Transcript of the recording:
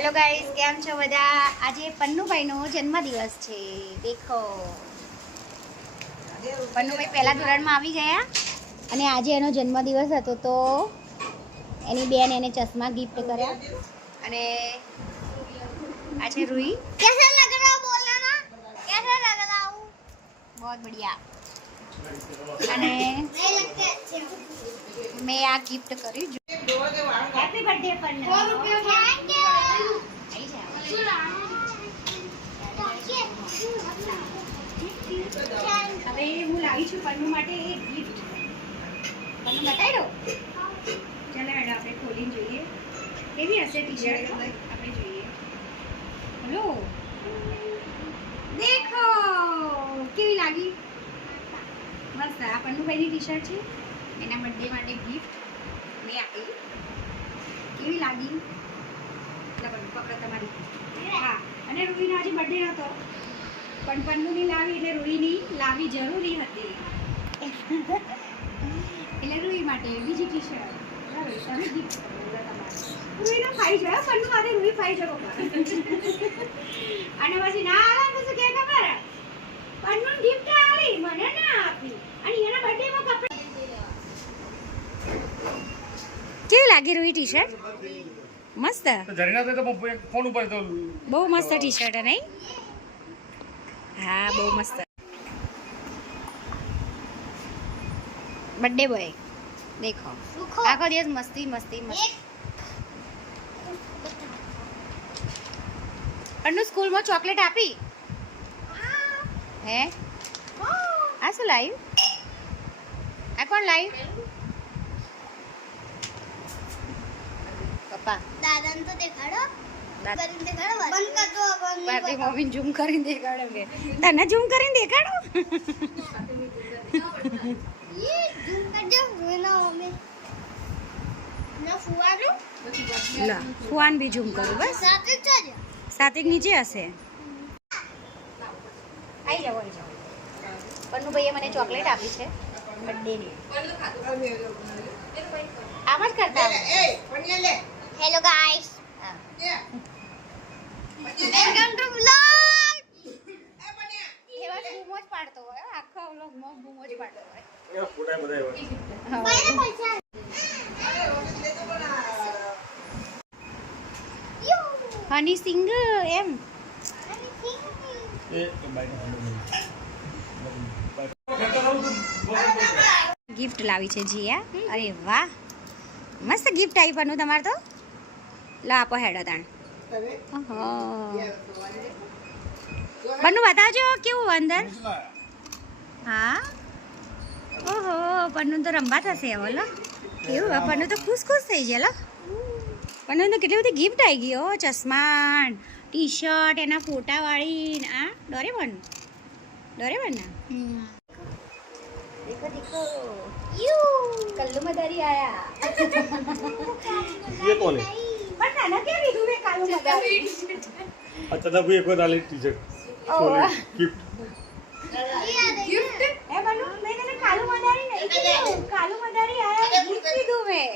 Hello guys, કેમ છો બધા? આજે પન્નુભાઈનો જન્મદિવસ છે. દેખો, પન્નુભાઈ પહેલા ધોરણમાં આવી ગયા અને આજે એનો જન્મદિવસ હતો તો એની બેન એને ચશ્મા ગિફ્ટ કર્યા. અને આ છે રૂહી. કેસા લગ રહા બોલના ના? કેસા લગ રહા હું? બહુત બઢિયા. અને મેં આ ગિફ્ટ કર્યું. Happy birthday Pannu. Thank you. હવે હું લાવી છું પન્નુ માટે એક ગિફ્ટ. પન્નુ બતાવી દો. ચાલો હેડો આપણે ખોલીને જોઈએ કેવી હશે ટી-શર્ટ. આપણે જોઈએ. હેલો, દેખો કેવી લાગી. મસ્ત. આ પન્નુભાઈની ટી-શર્ટ છે. એના બર્થડે માટે ગિફ્ટ મેં આપી. કેવી લાગી? પકડો તમારી. હા, અને રૂહીનો આજે બર્થડે હતો પણ પન્નુની લાવી એટલે રૂહીની લાવી જરૂરી હતી. એટલે રૂહી માટે બીજી ટી-શર્ટ. તમે ગિફ્ટ કરો તમારે. રૂહીનો ફાઈ જાય. પન્નુ માટે રૂહી ફાઈ જવો. અને પછી ના આવે તો શું કે ખબર? પન્નુ ગિફ્ટ આવી મને ના આપી અને એના બર્થડેમાં કપડા. કેવી લાગી રૂહી ટી-શર્ટ? મસ્ત. ફોન ઉપર તો બહુ મસ્ત ટી-શર્ટ હે નહીં? હા, બહુ મસ્ત. બર્થડે બોય દેખો, આખો દિવસ મસ્તી મસ્તી મસ્તી. અનુ સ્કૂલમાં ચોકલેટ આપી હે? આ શું લાવ્યું? આ કોણ લાવ્યું? પપ્પા. દાદાને તો દેખાડો. કરીને દેખાડો. બંધ કર દો. પાર્ટી મમ્મી ઝૂમ કરીને દેખાડો કે તને ઝૂમ કરીને દેખાડો. ઈ ઝૂમ કરજો. રોના મમ્મી ના ફુવાનું. લા ફુવાન બી ઝૂમ કરું બસ. સાથે જ છે. સાતિક નીચે હશે. આવી જાવ આવી જાવ. પન્નુભાઈએ મને ચોકલેટ આપી છે બર્થડેની. આમ જ કરતા હેલો ગાઈસ. હા. Welcome to vlog. એવા બૂમો જ પાડતો હોય. આખો વ્લોગમાં બૂમો જ પાડતો હોય. ભાઈને પૈસા હની સિંગ એમ. ગિફ્ટ લાવી છે જીયા. અરે વાહ, મસ્ત ગિફ્ટ આવી પન્નુ તમારે તો. લો આપો હેડો તાણ. ઓહો, પન્નુ બતાવજો કેવું અંદર. હા, ઓહો, પન્નુ તો રમવા થશે હવે. લો કેવું, પન્નુ તો ખુશ ખુશ થઈ ગયા. લો પન્નુ તો કેટલી બધી ગિફ્ટ આવી ગઈ. ઓ ચશ્મા, ટી શર્ટ, એના ફોટા વાળી. આ ડોરેમોન ડોરેમોન ના. देखो देखो कल्लू मदारी आया. ये कौन है? पर नाना क्या लीधु में कालू मदारी. अच्छा तब एक और डाली टी-शर्ट गिफ्ट गिफ्ट ए बनू मैं तेरे कालू मदारी नहीं दी. कालू मदारी आया गिफ्ट दी दूं मैं.